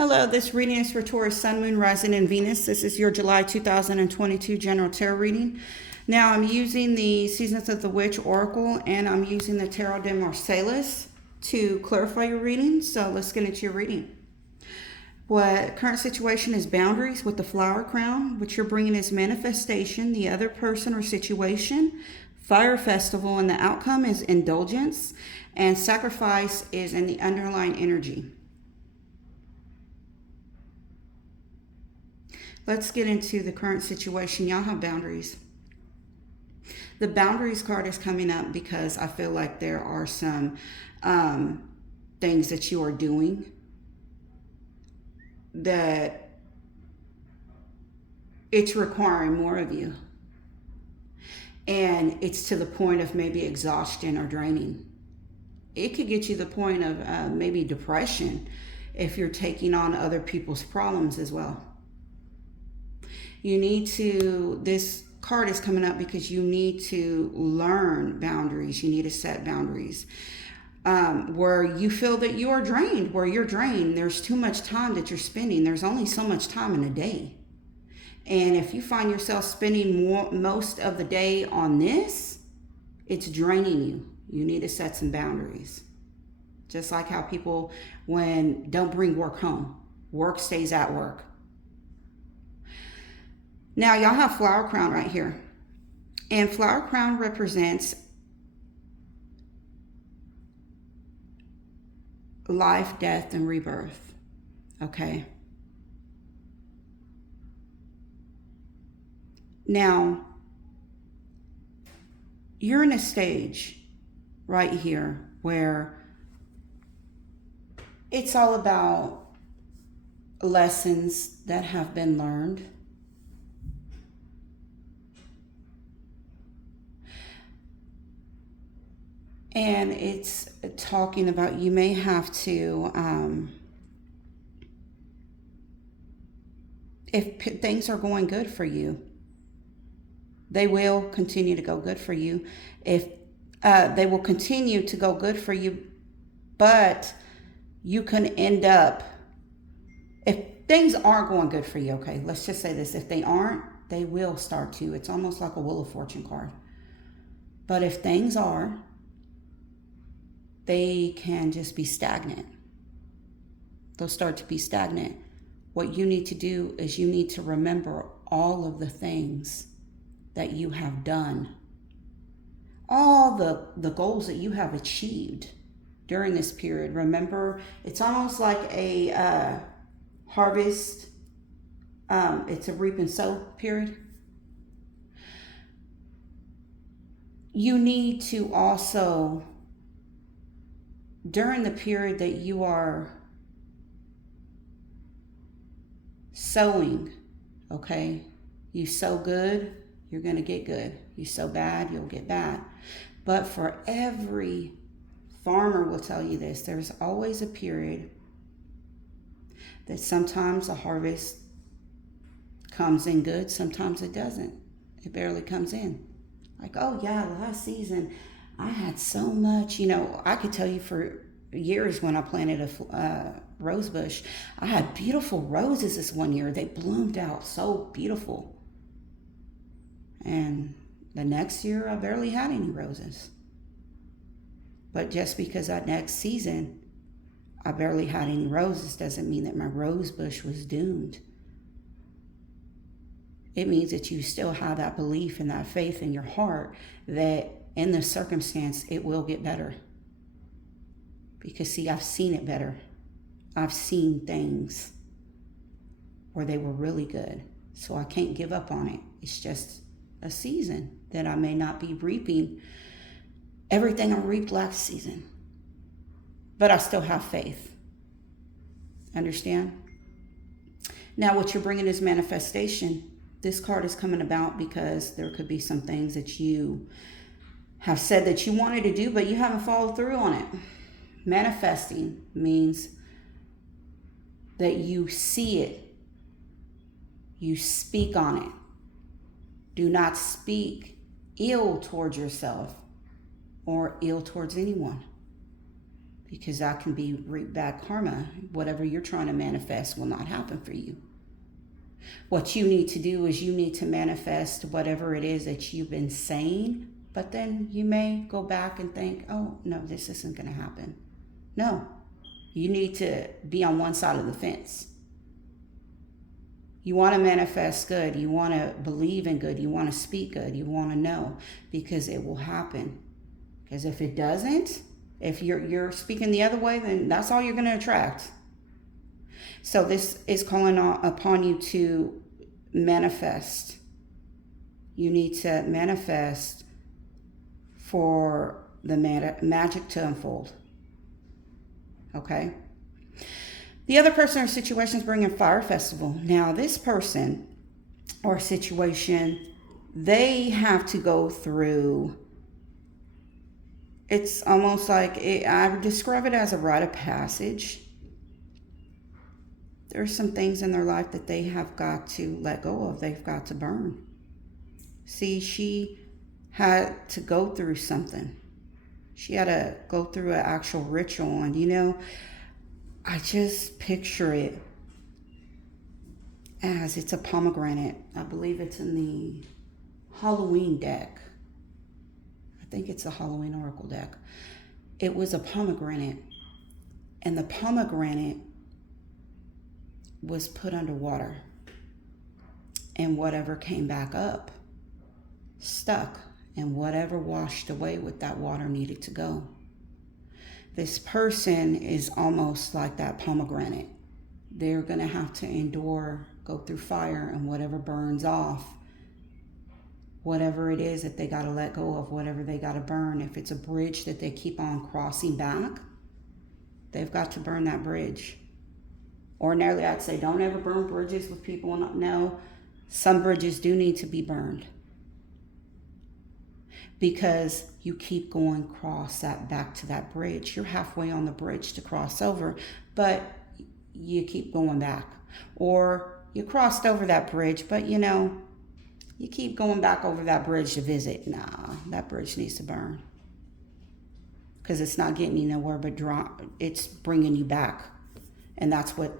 Hello, this reading is for Taurus, Sun, Moon, Rising, and Venus. This is your July 2022 General Tarot reading. Now, I'm using the Seasons of the Witch Oracle, and I'm using the Tarot de Marseilles to clarify your reading. So let's get into your reading. What current situation is boundaries with the flower crown. What you're bringing is manifestation, the other person or situation, fire festival, and the outcome is indulgence, and sacrifice is in the underlying energy. Let's get into the current situation. Y'all have boundaries. The boundaries card is coming up because I feel like there are some things that you are doing that it's requiring more of you. And it's to the point of maybe exhaustion or draining. It could get you to the point of maybe depression if you're taking on other people's problems as well. You need to, this card is coming up because you need to learn boundaries. You need to set boundaries. Where you feel that you are drained, where you're drained, there's too much time that you're spending. There's only so much time in a day. And if you find yourself spending most of the day on this, it's draining you. You need to set some boundaries. Just like how people, don't bring work home. Work stays at work. Now, y'all have flower crown right here. And flower crown represents life, death, and rebirth. Okay? Now, you're in a stage right here where it's all about lessons that have been learned. And it's talking about you may have to, if things are going good for you, they will continue to go good for you. If they will continue to go good for you, but you can end up, if things aren't going good for you, okay, let's just say this, if they aren't, they will start to. It's almost like a Wheel of Fortune card. But if things are, they can just be stagnant. They'll start to be stagnant. What you need to do is you need to remember all of the things that you have done, all the goals that you have achieved during this period. Remember, it's almost like a harvest. It's a reap and sow period. You need to also, during the period that you are sowing, okay, you sow good, you're going to get good. You sow bad, you'll get bad. But for every farmer will tell you this, there's always a period that sometimes a harvest comes in good, sometimes it doesn't. It barely comes in. Like, oh yeah, last season I had so much, I could tell you for years when I planted a rose bush, I had beautiful roses this one year. They bloomed out so beautiful. And the next year, I barely had any roses. But just because that next season, I barely had any roses doesn't mean that my rose bush was doomed. It means that you still have that belief and that faith in your heart that in this circumstance, it will get better. Because see, I've seen it better. I've seen things where they were really good. So I can't give up on it. It's just a season that I may not be reaping everything I reaped last season. But I still have faith. Understand? Now, what you're bringing is manifestation. This card is coming about because there could be some things that you have said that you wanted to do, but you haven't followed through on it. Manifesting means that you see it. You speak on it. Do not speak ill towards yourself or ill towards anyone. because that can be reap back karma. Whatever you're trying to manifest will not happen for you. What you need to do is you need to manifest whatever it is that you've been saying, but then you may go back and think, oh, no, this isn't going to happen. No, you need to be on one side of the fence. You want to manifest good. You want to believe in good. You want to speak good. You want to know, because it will happen. Because if it doesn't, if you're speaking the other way, then that's all you're going to attract. So this is calling upon you to manifest. You need to manifest for the magic to unfold. Okay? The other person or situation is bringing Fire Festival. Now, this person or situation, they have to go through, it's almost like, I would describe it as a rite of passage. There's some things in their life that they have got to let go of. They've got to burn. See, she had to go through something. She had to go through an actual ritual. And, you know, I just picture it as it's a pomegranate. I believe it's in the Halloween deck. I think it's the Halloween Oracle deck. It was a pomegranate. And the pomegranate was put underwater, and whatever came back up stuck, and whatever washed away with that water needed to go. This person is almost like that pomegranate. They're going to have to endure, go through fire, and whatever burns off, whatever it is that they got to let go of, whatever they got to burn. If it's a bridge that they keep on crossing back, they've got to burn that bridge. Ordinarily, I'd say don't ever burn bridges with people. No, some bridges do need to be burned, because you keep going across that, back to that bridge. You're halfway on the bridge to cross over, but you keep going back. Or you crossed over that bridge, but you know, you keep going back over that bridge to visit. Nah, that bridge needs to burn, because it's not getting you nowhere, but it's bringing you back. And that's what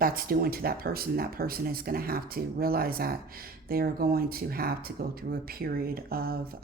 that's doing to that person. That person is going to have to realize that they are going to have to go through a period of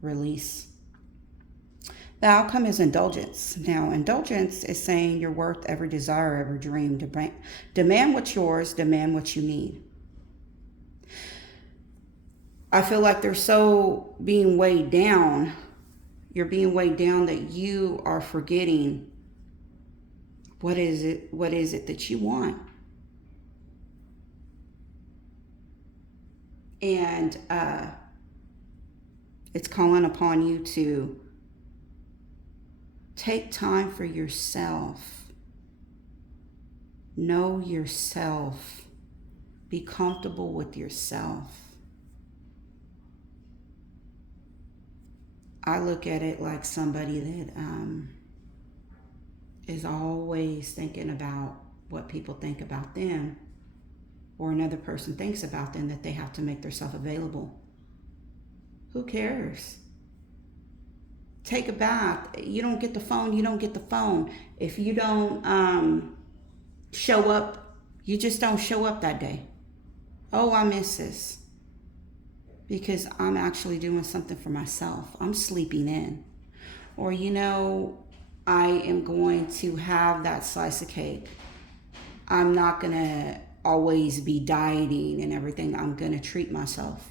release. The outcome is indulgence. Now, indulgence is saying you're worth every desire, every dream. Demand what's yours, demand what you need. I feel like they're so being weighed down. You're being weighed down that you are forgetting what is it that you want. And it's calling upon you to take time for yourself. Know yourself. Be comfortable with yourself. I look at it like somebody that is always thinking about what people think about them, or another person thinks about them, that they have to make themselves available. Who cares? Take a bath. You don't get the phone, you don't get the phone. If you don't show up, you just don't show up that day. Oh, I miss this, because I'm actually doing something for myself. I'm sleeping in. Or, you know, I am going to have that slice of cake. I'm not going to always be dieting and everything. I'm going to treat myself.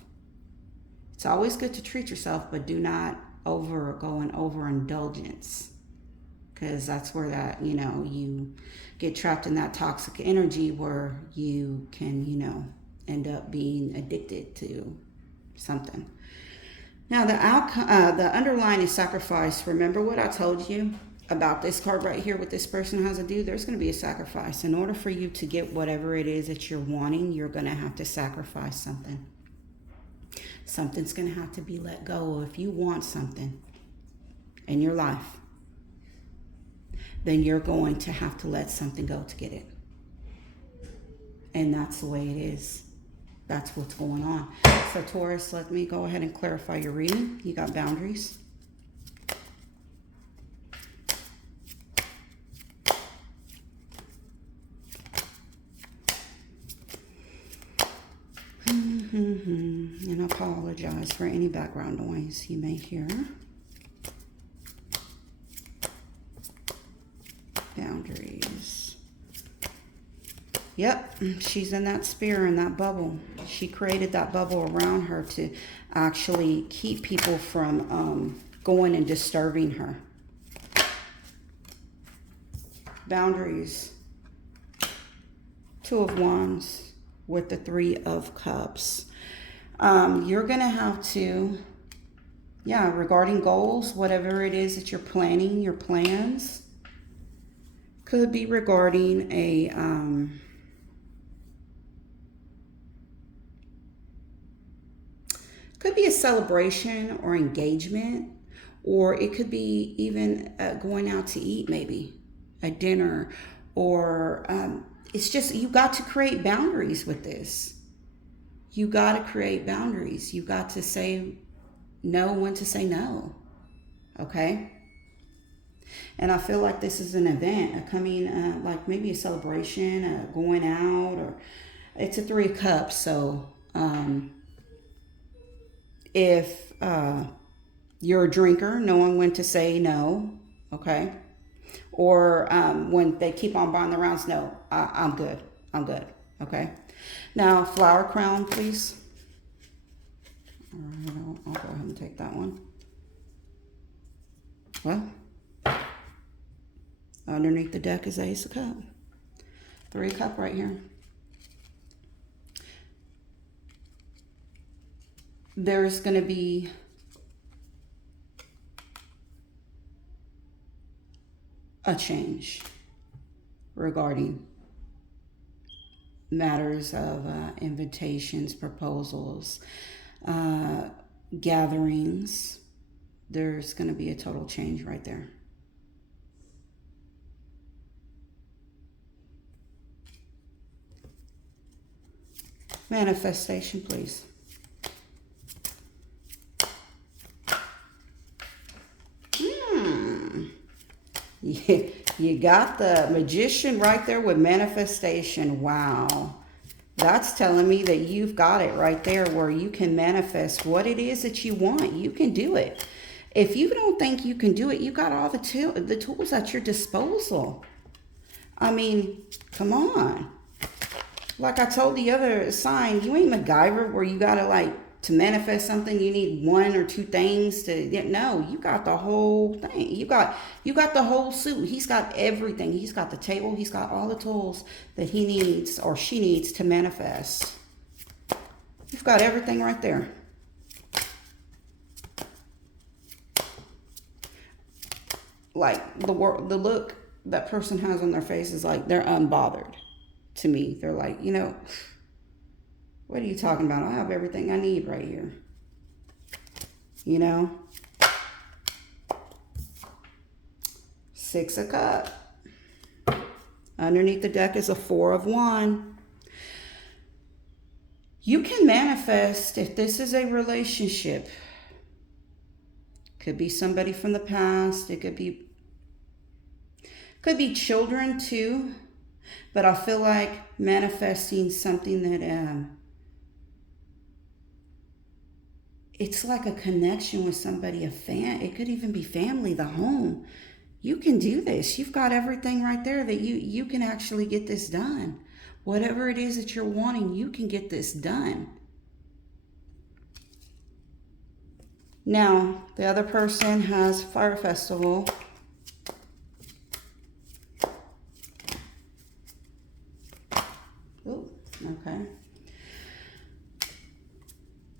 It's always good to treat yourself, but do not go in overindulgence, because that's where that, you know, you get trapped in that toxic energy where you can, you know, end up being addicted to something. Now, the underlying is sacrifice. Remember what I told you about this card right here, what this person has to do? There's going to be a sacrifice. In order for you to get whatever it is that you're wanting, you're going to have to sacrifice something. Something's going to have to be let go. If you want something in your life, then you're going to have to let something go to get it. And that's the way it is. That's what's going on. So Taurus, let me go ahead and clarify your reading. You got boundaries. And I apologize for any background noise you may hear. Boundaries. Yep, she's in that sphere, in that bubble. She created that bubble around her to actually keep people from going and disturbing her. Boundaries. Two of Wands with the Three of Cups. You're going to have to, regarding goals, whatever it is that you're planning, your plans, could be regarding a, could be a celebration or engagement, or it could be even going out to eat, maybe a dinner, or it's just, you got to create boundaries with this. You got to create boundaries. You got to say no when to say no. Okay? And I feel like this is an event, a coming, like maybe a celebration, going out, or it's a Three of Cups. So if you're a drinker, knowing when to say no, okay? Or when they keep on buying the rounds, no, I'm good. I'm good. Okay. Now, flower crown, please. All right, I'll go ahead and take that one. Well, underneath the deck is Ace of Cup. Three of Cup right here. There's going to be a change regarding matters of invitations, proposals, gatherings. There's going to be a total change right there. Manifestation, please. You got the Magician right there with manifestation. Wow. That's telling me that you've got it right there where you can manifest what it is that you want. You can do it. If you don't think you can do it, you got all the tools at your disposal. I mean, come on. Like I told the other sign, you ain't MacGyver where you got to, like, to manifest something, you need one or two things to get. No, you got the whole thing. You got the whole suit. He's got everything. He's got the table. He's got all the tools that he needs or she needs to manifest. You've got everything right there. Like the look that person has on their face is like they're unbothered. To me, they're like, what are you talking about? I have everything I need right here. Six of Cups. Underneath the deck is a Four of Wands. You can manifest if this is a relationship. Could be somebody from the past. It could be children too. But I feel like manifesting something that it's like a connection with somebody, it could even be family, the home. You can do this. You've got everything right there that you can actually get this done. Whatever it is that you're wanting, you can get this done. Now, the other person has Fire Festival. Oh, okay.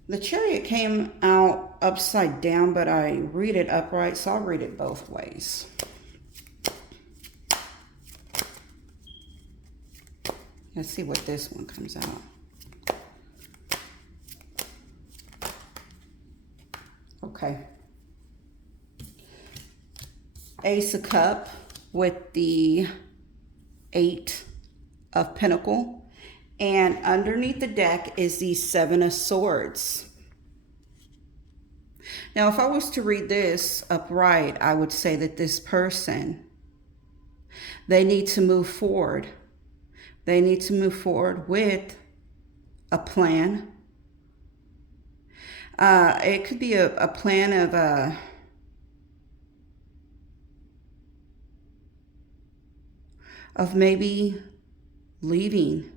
The Chariot came out upside down, but I read it upright, so I'll read it both ways. Let's see what this one comes out. Okay. Ace of Cups with the Eight of Pentacles. And underneath the deck is the Seven of Swords. Now, if I was to read this upright, I would say that this person, they need to move forward. They need to move forward with a plan, It could be a plan of maybe leaving,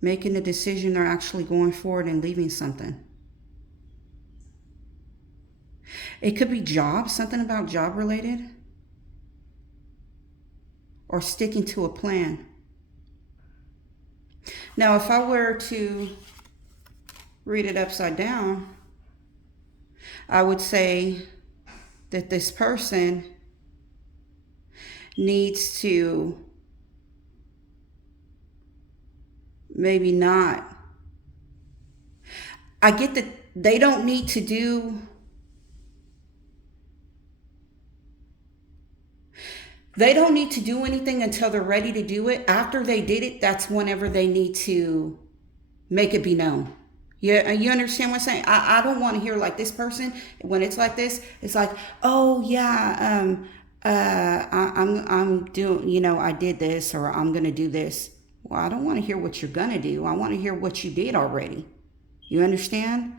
making a decision, or actually going forward and leaving something. It could be job, something about job related, or sticking to a plan. Now, if I were to read it upside down, I would say that this person needs to maybe not. I get that they don't need to do. They don't need to do anything until they're ready to do it. After they did it, that's whenever they need to make it be known. Yeah, you understand what I'm saying? I don't want to hear like this person when it's like this. It's like, oh yeah, I'm doing, I did this, or I'm gonna do this. Well, I don't want to hear what you're gonna do. I want to hear what you did already. You understand?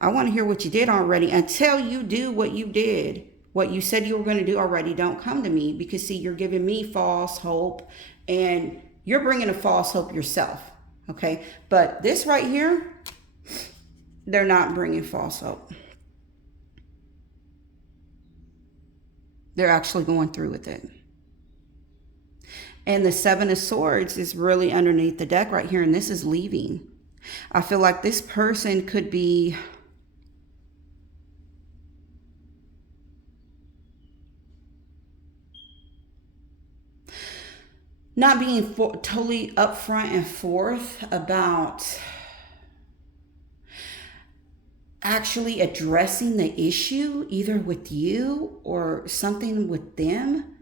I want to hear what you did already. Until you do what you did, what you said you were going to do already, don't come to me, because see, you're giving me false hope, and you're bringing a false hope yourself. Okay, but this right here, they're not bringing false hope. They're actually going through with it. And the Seven of Swords is really underneath the deck right here, and this is leaving. I feel like this person could be not being totally upfront and forth about actually addressing the issue, either with you or something with them.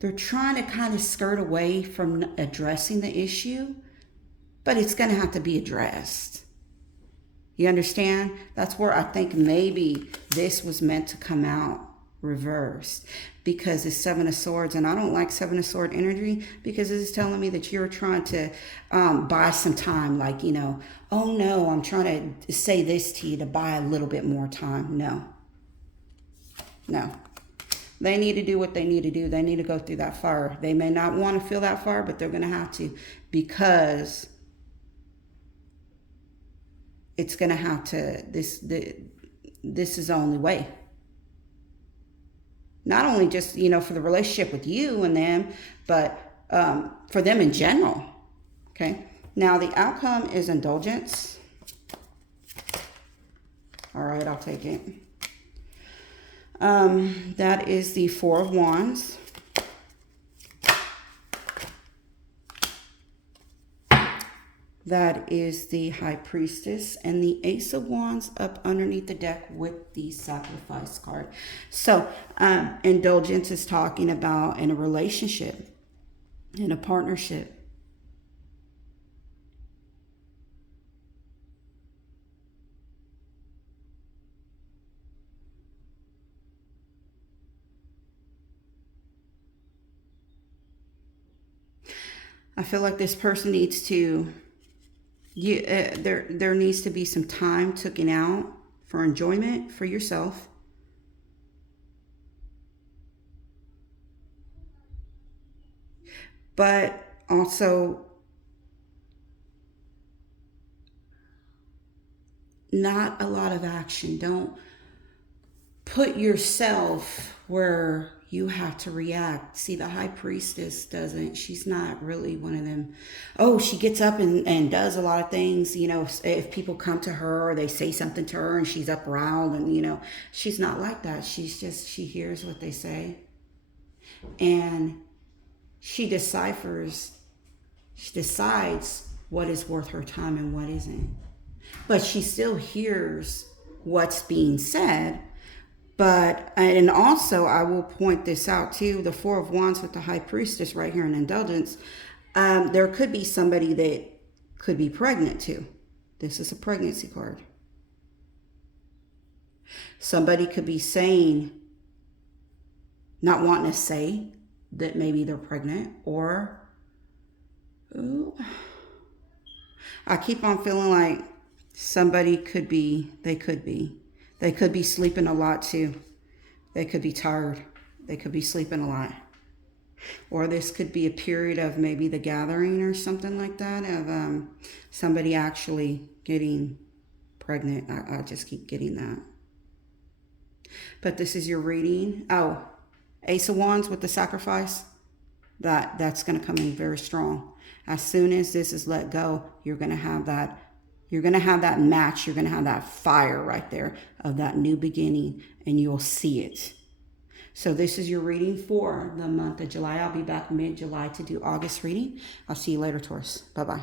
They're trying to kind of skirt away from addressing the issue, but it's going to have to be addressed. You understand? That's where I think maybe this was meant to come out reversed, because it's Seven of Swords, and I don't like Seven of Sword energy, because it's telling me that you're trying to buy some time, like, oh no, I'm trying to say this to you to buy a little bit more time. No. They need to do what they need to do. They need to go through that fire. They may not want to feel that fire, but they're going to have to, because it's going to have to, this is the only way. Not only just, for the relationship with you and them, but for them in general. Okay. Now, the outcome is indulgence. All right, I'll take it. That is the Four of Wands. That is the High Priestess, and the Ace of Wands up underneath the deck with the Sacrifice card. So, indulgence is talking about in a relationship, in a partnership. I feel like this person needs to, there needs to be some time taken out for enjoyment for yourself. But also not a lot of action. Don't put yourself where you have to react. See, the High Priestess doesn't. She's not really one of them. Oh, she gets up and does a lot of things. If people come to her or they say something to her and she's up riled, and, she's not like that. She's just, she hears what they say. And she decides what is worth her time and what isn't. But she still hears what's being said. But, and also I will point this out too, the Four of Wands with the High Priestess right here in indulgence. There could be somebody that could be pregnant too. This is a pregnancy card. Somebody could be saying, not wanting to say that maybe they're pregnant, or, ooh, I keep on feeling like Somebody could be, they could be sleeping a lot too. They could be tired. They could be sleeping a lot. Or this could be a period of maybe the gathering or something like that, of somebody actually getting pregnant. I just keep getting that. But this is your reading. Oh, Ace of Wands with the sacrifice. That's going to come in very strong. As soon as this is let go, you're going to have that. You're going to have that match. You're going to have that fire right there of that new beginning, and you'll see it. So this is your reading for the month of July. I'll be back mid-July to do August reading. I'll see you later, Taurus. Bye-bye.